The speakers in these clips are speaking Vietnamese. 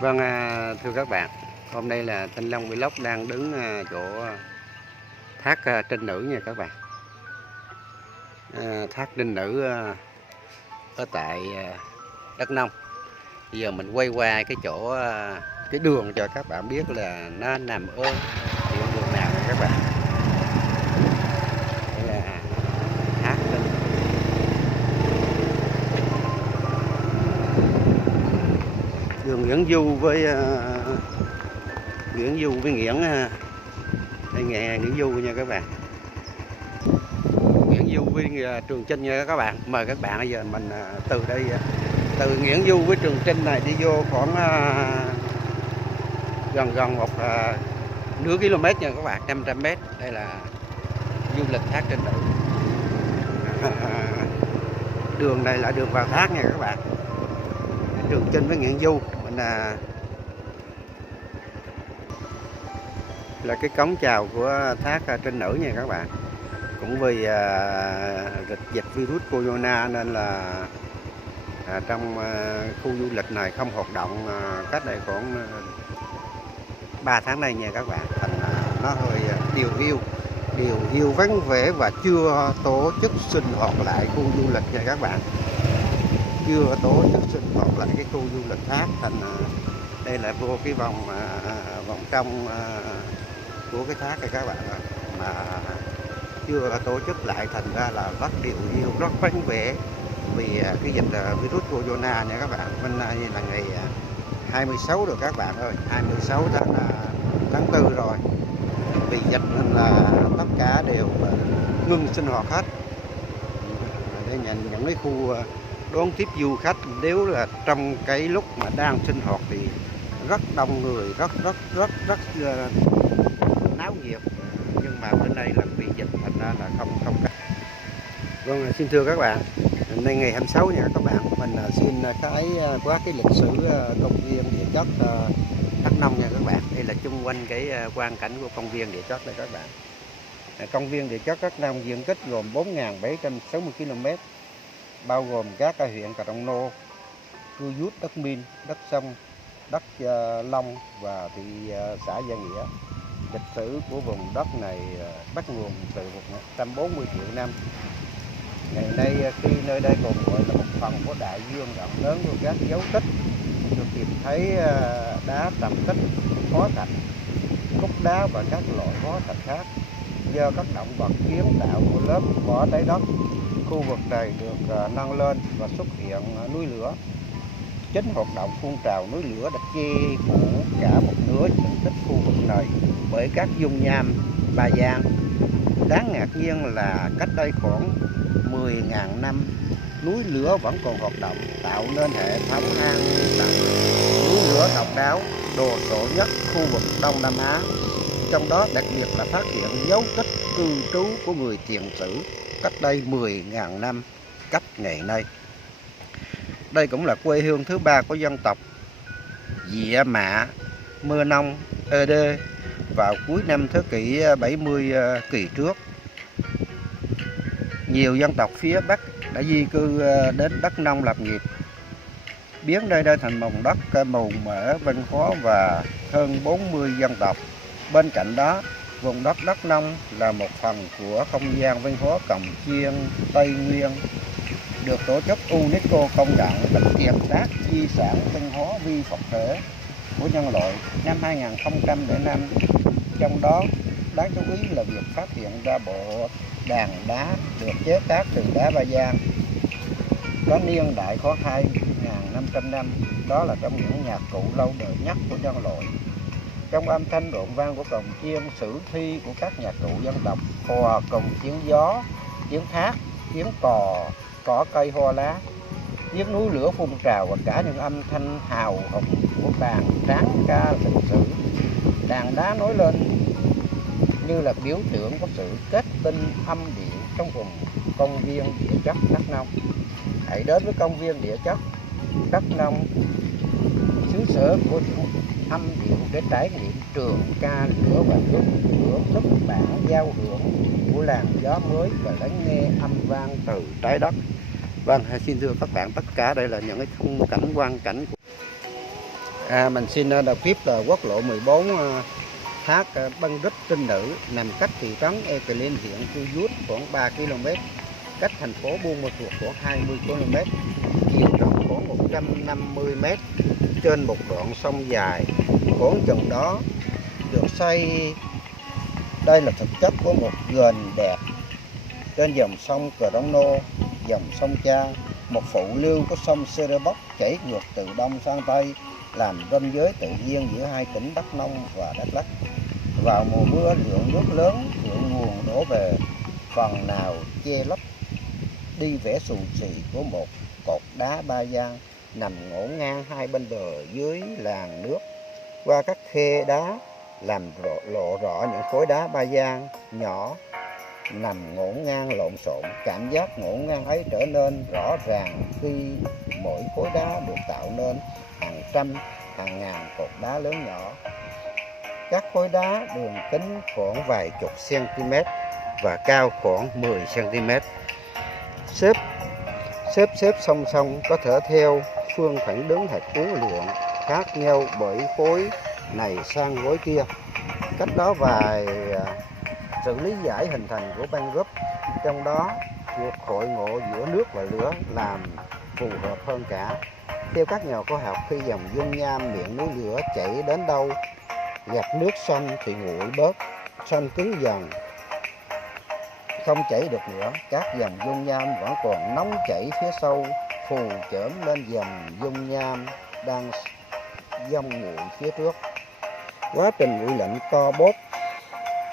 Vâng, thưa các bạn, hôm nay là Thanh Long Vlog đang đứng chỗ thác Trinh Nữ nha các bạn. Thác Trinh Nữ ở tại Đắk Nông. Bây giờ mình quay qua cái chỗ cái đường cho các bạn biết là nó nằm ở điểm đường nào nha các bạn. Đây là thác Trinh Nữ. Đường Nguyễn Du với Nguyễn Du nha các bạn. Nguyễn Du với Trường Chinh nha các bạn. Mời các bạn bây giờ mình từ đây, từ Nguyễn Du với Trường Chinh này đi vô khoảng gần một nửa km nha các bạn, 500 m. Đây là du lịch thác Trinh Nữ. Đường này là đường vào thác nha các bạn. Trường Chinh với Nguyễn Du mình là cái cống chào của thác Trinh Nữ nha các bạn. Cũng vì dịch virus corona nên là trong khu du lịch này không hoạt động cách đây khoảng 3 tháng nay nha các bạn. Thành nó hơi điều hiu vắng vẻ và chưa tổ chức sinh hoạt lại khu du lịch nha các bạn. Chưa tổ chức sinh hoạt lại cái khu du lịch thác. Thành đây là vô cái vòng trong của cái thác này các bạn ạ. Mà chưa tổ chức lại, thành ra là rất điều hiu, rất vắng vẻ vì cái dịch virus corona nha các bạn. Hôm nay là ngày 26 rồi các bạn ơi, 26 tháng 4 rồi. Vì dịch nên là tất cả đều ngưng sinh hoạt hết. Để những cái khu đón tiếp du khách, nếu là trong cái lúc mà đang sinh hoạt thì rất đông người, rất náo nhiệt. Nhưng mà bên đây là vì dịch thành ra là không. Vâng, xin thưa các bạn, hôm nay ngày 26 nha các bạn, mình xin qua cái lịch sử công viên địa chất Đắk Nông nha các bạn. Đây là chung quanh cái quang cảnh của công viên địa chất đây các bạn. Công viên địa chất Đắk Nông diện tích gồm 4.760 km, bao gồm các huyện Cà Rông Nô, Cư Dút, Đất Min, Đất Sông, Đất Long và thị xã Gia Nghĩa. Lịch sử của vùng đất này bắt nguồn từ 140 triệu năm. Ngày nay khi nơi đây còn gọi là một phần của đại dương rộng lớn của các dấu tích được tìm thấy đá trầm tích, hóa thạch, cúc đá và các loại hóa thạch khác do các động vật kiến tạo của lớp vỏ trái đất. Khu vực này được nâng lên và xuất hiện núi lửa. Chính hoạt động phun trào núi lửa đã che phủ cả một nửa diện tích khu vực này bởi các dung nham ba gian. Đáng ngạc nhiên là cách đây khoảng 10.000 năm, núi lửa vẫn còn hoạt động, tạo nên hệ thống hang động núi lửa độc đáo, đồ sộ nhất khu vực Đông Nam Á. Trong đó đặc biệt là phát hiện dấu tích cư trú của người tiền sử cách đây 10.000 năm cách ngày nay. Đây cũng là quê hương thứ ba của dân tộc Dịa Mạ Mơ Nông Ede vào cuối năm thế kỷ 70 kỳ trước. Nhiều dân tộc phía Bắc đã di cư đến Đắk Nông lập nghiệp, biến nơi đây thành vùng đất màu mỡ văn hóa và hơn 40 dân tộc. Bên cạnh đó, vùng đất Đắk Nông là một phần của không gian văn hóa Cồng Chiêng Tây Nguyên, được tổ chức UNESCO công nhận là kiệt tác di sản văn hóa phi vật thể của nhân loại năm 2005. Trong đó đáng chú ý là việc phát hiện ra bộ đàn đá được chế tác từ đá ba gian có niên đại có 2.500 năm. Đó là trong những nhạc cụ lâu đời nhất của nhân loại. Trong âm thanh rộn vang của cồng chiêng, sử thi của các nhạc cụ dân tộc hòa cùng tiếng gió, tiếng thác, tiếng cò cây hoa lá, tiếng núi lửa phun trào và cả những âm thanh hào hùng của bàn tráng ca lịch sử. Đàn đá nối lên như là biểu tượng của sự kết tinh âm điệu trong vùng công viên địa chất Đắk Nông. Hãy đến với công viên địa chất Đắk Nông, xứ sở của âm điệu, để trải nghiệm trường ca lửa và nước thưởng thức bản giao hưởng của làn gió mới và lắng nghe âm vang từ trái đất. Vâng, xin thưa các bạn, tất cả đây là những cái khung cảnh quang cảnh của Mình xin đọc tiếp là quốc lộ 14 thác Băng Rít Trinh Nữ nằm cách thị trấn Eklin huyện Cư Rút khoảng 3 km, cách thành phố Buôn Ma Thuột khoảng 20 km, chiều rộng khoảng 150 m, trên một đoạn sông dài khoảng chừng đó được xây. Đây là thực chất của một gành đẹp trên dòng sông Cờ Đông Nô, dòng sông Cha, một phụ lưu của sông Serepok chảy ngược từ đông sang tây, làm ranh giới tự nhiên giữa hai tỉnh Đắk Nông và Đắk Lắk. Vào mùa mưa, lượng nước lớn thượng nguồn đổ về, phần nào che lấp đi vẻ xù xì của một cột đá ba gian nằm ngổn ngang hai bên bờ dưới làn nước. Qua các khe đá làm lộ rõ những khối đá ba gian nhỏ nằm ngổn ngang lộn xộn. Cảm giác ngổn ngang ấy trở nên rõ ràng khi mỗi khối đá được tạo nên hàng trăm, hàng ngàn cột đá lớn nhỏ. Các khối đá đường kính khoảng vài chục cm và cao khoảng 10 cm, xếp song song, có thể theo phương phản ứng hệt uốn lượn khác nhau bởi khối này sang khối kia. Cách đó vài sự lý giải hình thành của băng group, trong đó cuộc hội ngộ giữa nước và lửa làm phù hợp hơn cả. Theo các nhà khoa học, khi dòng dung nham miệng núi lửa chảy đến đâu, gặp nước sông thì nguội bớt, sông cứng dần, không chảy được nữa. Các dòng dung nham vẫn còn nóng chảy phía sau, phù chởm lên dòng dung nham đang dông nguội phía trước. Quá trình nguội lạnh co bóp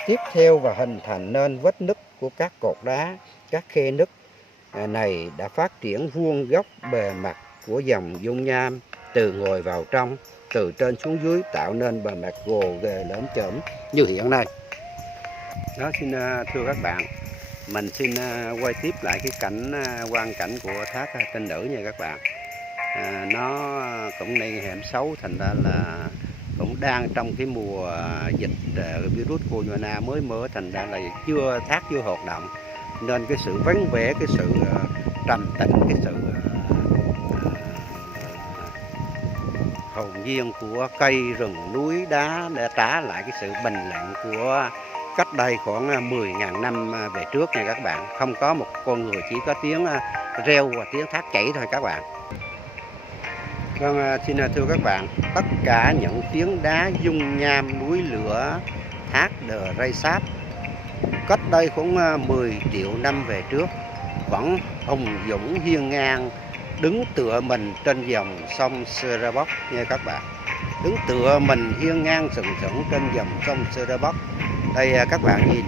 tiếp theo và hình thành nên vết nứt của các cột đá. Các khe nứt này đã phát triển vuông góc bề mặt của dòng dung nham từ ngoài vào trong, từ trên xuống dưới, tạo nên bề mặt gồ ghề lởm chởm như hiện nay. Đó, xin thưa các bạn, mình xin quay tiếp lại cái quang cảnh của thác Trinh Nữ nha các bạn. Nó cũng đang hẻm xấu, thành ra là cũng đang trong cái mùa dịch virus corona mới mở, thành ra là thác chưa hoạt động, nên cái sự vắng vẻ, cái sự trầm tĩnh, cái sự hồn nhiên của cây rừng núi đá để trả lại cái sự bình lặng của cách đây khoảng 10.000 năm về trước nha các bạn. Không có một con người, chỉ có tiếng reo và tiếng thác chảy thôi các bạn. Vâng, xin thưa các bạn, tất cả những phiến đá dung nham núi lửa thác Đờ Ray Sáp cách đây khoảng 10 triệu năm về trước vẫn hùng dũng hiên ngang, đứng tựa mình trên dòng sông Serepok nha các bạn. Đứng tựa mình hiên ngang sừng sững trên dòng sông Serepok. Đây các bạn nhìn,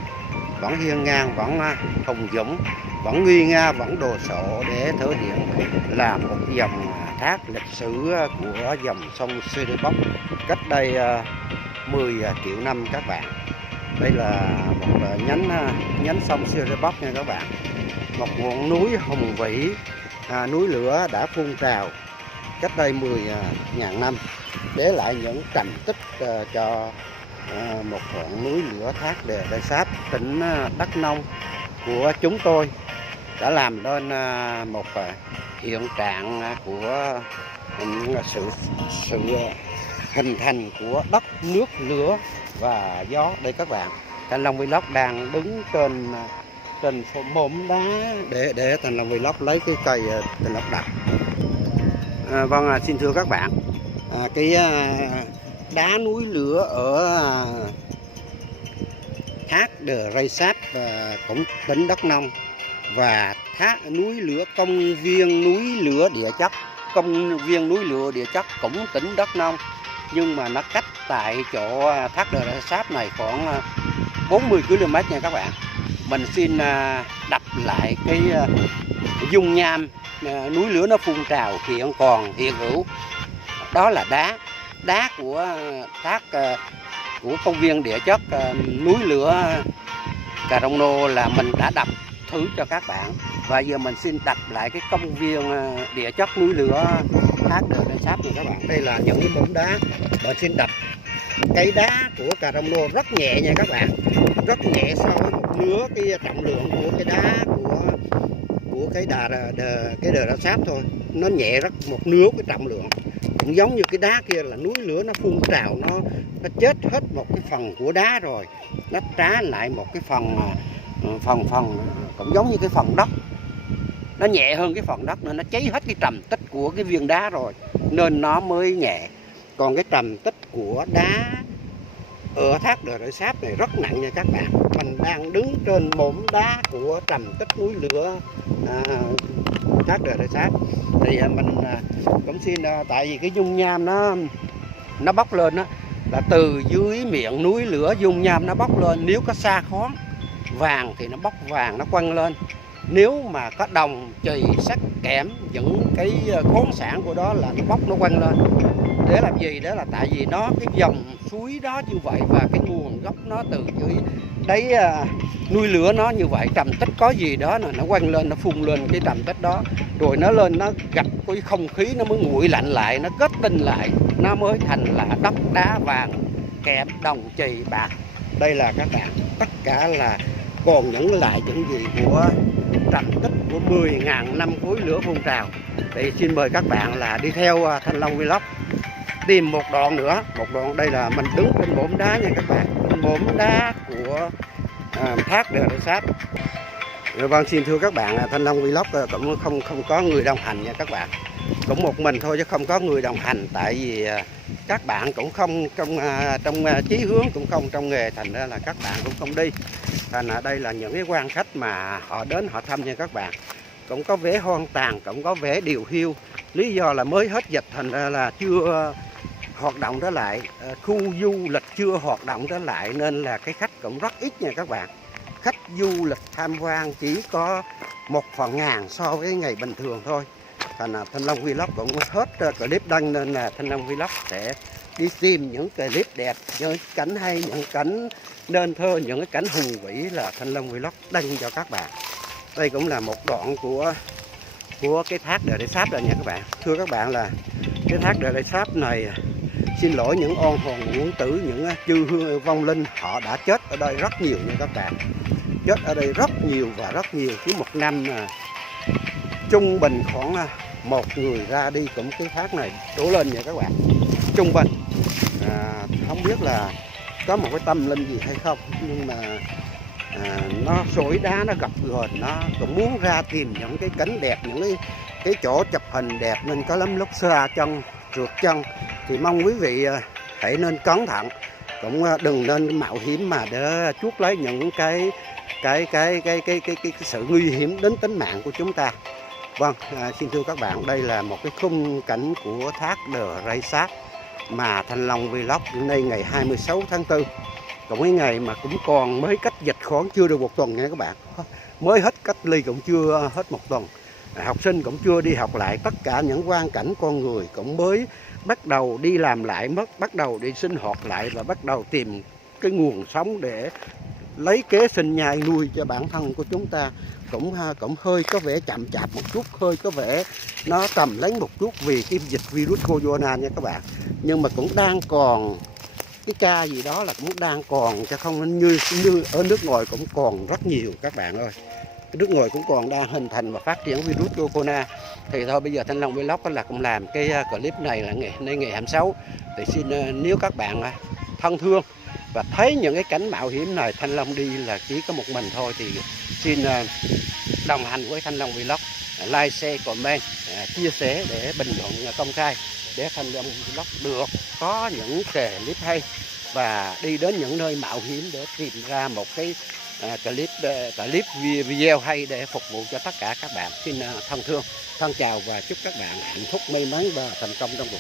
vẫn hiên ngang, vẫn hùng dũng, vẫn nguy nga, vẫn đồ sộ để thể hiện là một dòng thác lịch sử của dòng sông Serepok cách đây 10 triệu năm các bạn. Đây là một nhánh sông Serepok nha các bạn. Một ngọn núi hùng vĩ, núi lửa đã phun trào cách đây 10.000 năm, để lại những trầm tích cho một ngọn núi lửa thác Đờ Ray Sáp, tỉnh Đắk Nông của chúng tôi, đã làm nên một hiện trạng của sự hình thành của đất, nước, lửa và gió. Đây các bạn, Thanh Long Vlog đang đứng trên mỏm đá để Thanh Long Vlog lấy cái cây Thanh Long đặt. Vâng, xin thưa các bạn, cái đá núi lửa ở thác Đờ Ray Sáp cũng tỉnh Đắk Nông, và núi lửa công viên núi lửa địa chất cũng tỉnh Đắk Nông, nhưng mà nó cách tại chỗ thác Đờ Ray Sáp này khoảng 40 km nha các bạn. Mình xin đập lại cái dung nham núi lửa nó phun trào hiện hữu. Đó là đá của thác của công viên địa chất núi lửa Cà Rông Nô là mình đã đập thử cho các bạn, và giờ mình xin đập lại cái công viên địa chất núi lửa thác Đờ Ray Sáp nha các bạn. Đây là những cái mỏm đá, mình xin đập. Cái đá của Cà Rông Nô rất nhẹ nha các bạn, rất nhẹ so với một nửa cái trọng lượng của cái đá của cái Đờ Ray Sáp thôi. Nó nhẹ một nửa cái trọng lượng. cũng giống như cái đá kia là núi lửa nó phun trào, nó chết hết một cái phần của đá rồi, nó trả lại một cái phần cũng giống như cái phần đất, nó nhẹ hơn cái phần đất nên nó cháy hết cái trầm tích của cái viên đá rồi nên nó mới nhẹ. Còn cái trầm tích của đá ở thác Đờ Rơi Sáp này rất nặng nha các bạn. Mình đang đứng trên mỏm đá của trầm tích núi lửa thác Đờ Rơi Sáp. Thì mình cũng xin tại vì cái dung nham nó bốc lên đó, là từ dưới miệng núi lửa dung nham nó bốc lên. Nếu có sa khoáng vàng thì nó bốc vàng, nó quăng lên. Nếu mà có đồng, chì, sắt, kẽm, những cái khoáng sản của đó là nó bốc, nó quăng lên. Để làm gì? Đó là tại vì nó cái dòng suối đó như vậy và cái nguồn gốc nó từ dưới đáy núi lửa nó như vậy, trầm tích có gì đó là nó quăng lên, nó phun lên cái trầm tích đó, rồi nó lên, nó gặp cái không khí nó mới nguội lạnh lại, nó kết tinh lại, nó mới thành là đất đá vàng, kẽm, đồng, chì, bạc. Đây là các bạn, tất cả là còn những lại những gì của trầm tích của 10.000 năm khối lửa phun trào. Thì xin mời các bạn là đi theo Thanh Long Vlog tìm một đoạn nữa. Một đoạn đây là mình đứng trên mỏm đá nha các bạn, mỏm đá của thác Đờ Rơi Sáp. Vâng, xin thưa các bạn, Thanh Long Vlog cũng không có người đồng hành nha các bạn, cũng một mình thôi chứ không có người đồng hành. Tại vì các bạn cũng không trong chí hướng, cũng không trong nghề, thành ra là các bạn cũng không đi. Thành ra đây là những cái quan khách mà họ đến họ thăm nha các bạn, cũng có vẻ hoang tàn, cũng có vẻ điều hiu. Lý do là mới hết dịch, thành ra là chưa hoạt động trở lại, khu du lịch chưa hoạt động trở lại nên là cái khách cũng rất ít nha các bạn. Khách du lịch tham quan chỉ có 1/1000 so với ngày bình thường thôi. Thành là Thanh Long Vlog cũng hết clip đăng nên là Thanh Long Vlog sẽ đi tìm những clip đẹp, những cảnh hay, những cảnh nên thơ, những cái cảnh hùng vĩ là Thanh Long Vlog đăng cho các bạn. Đây cũng là một đoạn của cái thác Đờ Rơi Sáp rồi nha các bạn. Thưa các bạn là cái thác Đờ Rơi Sáp này, xin lỗi những oan hồn uổng tử, những chư hương vong linh, họ đã chết ở đây rất nhiều nha các bạn. Chết ở đây rất nhiều và rất nhiều. Cứ một năm trung bình khoảng một người ra đi cũng cái thác này đổ lên nha các bạn. Trung bình không biết là có một cái tâm linh gì hay không, nhưng mà nó sỏi đá, nó gập ghềnh, nó cũng muốn ra tìm những cái cảnh đẹp, những cái chỗ chụp hình đẹp, nên có lắm lúc xa chân, trượt chân. Thì mong quý vị hãy nên cẩn thận, cũng đừng nên mạo hiểm mà để chuốc lấy những cái sự nguy hiểm đến tính mạng của chúng ta. Vâng, xin thưa các bạn, đây là một cái khung cảnh của thác Đờ Rơi Sáp mà Thanh Long Vlog nay ngày 26 tháng 4. Còn cái ngày mà cũng còn mới cách dịch khoảng chưa được 1 tuần nha các bạn. Mới hết cách ly cũng chưa hết 1 tuần. Học sinh cũng chưa đi học lại, tất cả những quang cảnh con người cũng mới bắt đầu đi làm lại, bắt đầu đi sinh hoạt lại và bắt đầu tìm cái nguồn sống để lấy kế sinh nhai nuôi cho bản thân của chúng ta. Cũng hơi có vẻ chậm chạp một chút, hơi có vẻ nó trầm lắng một chút vì cái dịch virus corona nha các bạn. Nhưng mà cũng đang còn cái ca gì đó là cũng đang còn, chứ không như ở nước ngoài cũng còn rất nhiều các bạn ơi. Cái nước ngoài cũng còn đang hình thành và phát triển virus corona. Thì thôi bây giờ Thanh Long Vlog là cũng làm cái clip này là ngày 26. Thì xin nếu các bạn thân thương và thấy những cái cảnh mạo hiểm này Thanh Long đi là chỉ có một mình thôi, thì xin đồng hành với Thanh Long Vlog, like, share, comment, chia sẻ để bình luận công khai, để Thanh Long Vlog được có những clip hay và đi đến những nơi mạo hiểm để tìm ra một cái clip video hay để phục vụ cho tất cả các bạn. Xin thân thương, thân chào và chúc các bạn hạnh phúc, may mắn và thành công trong cuộc